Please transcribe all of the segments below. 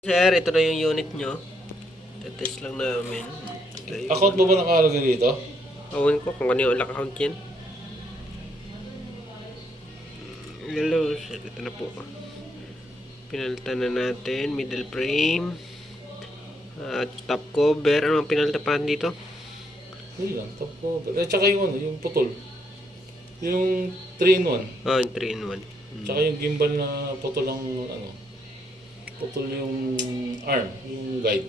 Sir, ito na yung unit nyo. Test lang namin. Account mo ba nakalagay dito? Awan ko kung ano yung account yan. Hello, sir. Ito na po. Pinalitan na natin. Middle frame. At top cover. Ano ang pinaltapan dito? Hindi lang, top cover. Tsaka yung yung putol. Yung 3-in-1. Oh, yung 3-in-1. Tsaka yung gimbal na putol ng putol yung arm, yung guide.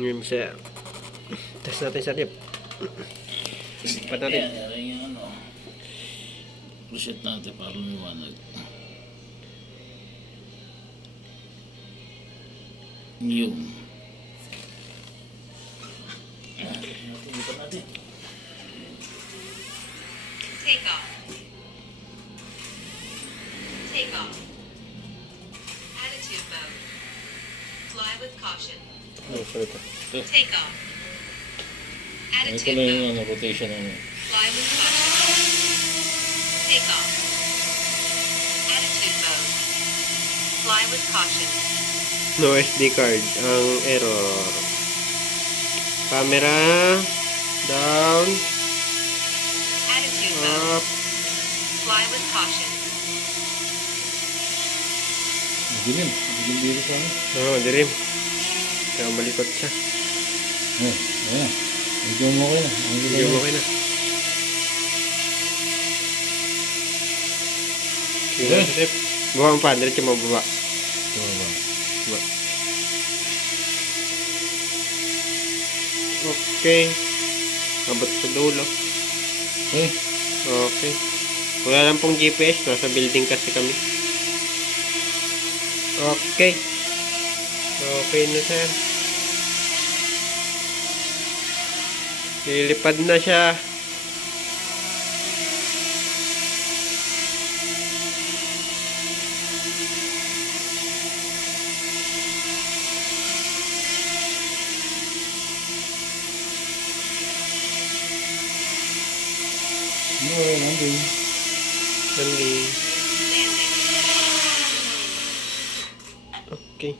Ngayon, sir. Test natin sa tip. Pat natin. Yan yung reset natin para lumiwanag. Yung. Natin. Take off. Take off. Attitude mode. Fly with caution. Oh, sorry po. Take off. Ito Attitude na mode. yung rotation ng Fly with caution. Take off. Attitude mode. Fly with caution. No SD card. Ang error. Camera. Down. Attitude mode. Up. Fly with caution. dilim. Dilim dito sa ano. Oh, dirim. Kaya malikot siya. Ayan. Medyo mo kayo na. Hindi mo okay na. Okay. Step. Buka mo pa. Diretso mo baba. Ito ba? Baba. Okay. Abot sa dulo. Okay. Okay. Wala lang pong GPS. Nasa building kasi kami. Okay. Okay na sir. Lilipad na siya. Landing. Landing. Landing. Okay.